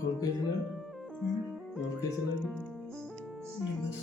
और कैसे लगा? और कैसे लगा? बस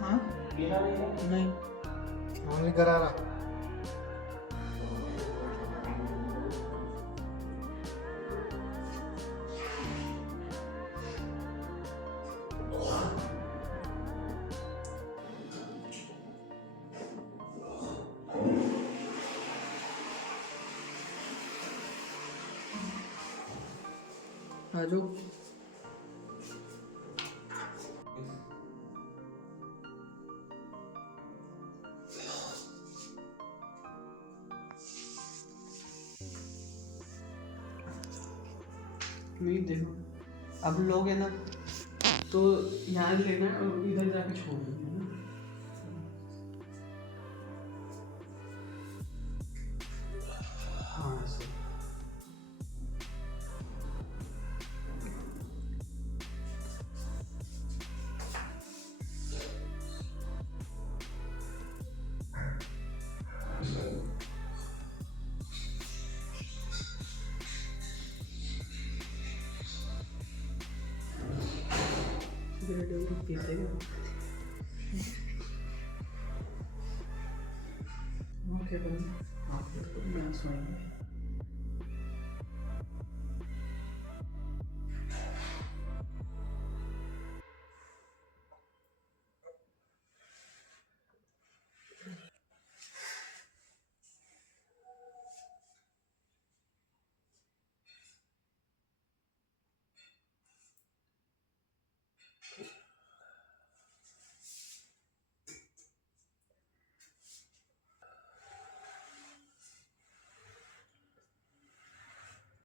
हाँ नहीं ओनली करारा आ जाओ। नहीं देखो, अब लोग है ना तो यहाँ लेना है और इधर जाके छोड़ देना है ना। हाँ ऐसे पीसेगा। ओके बन, आप लोग मैं सोएंगे।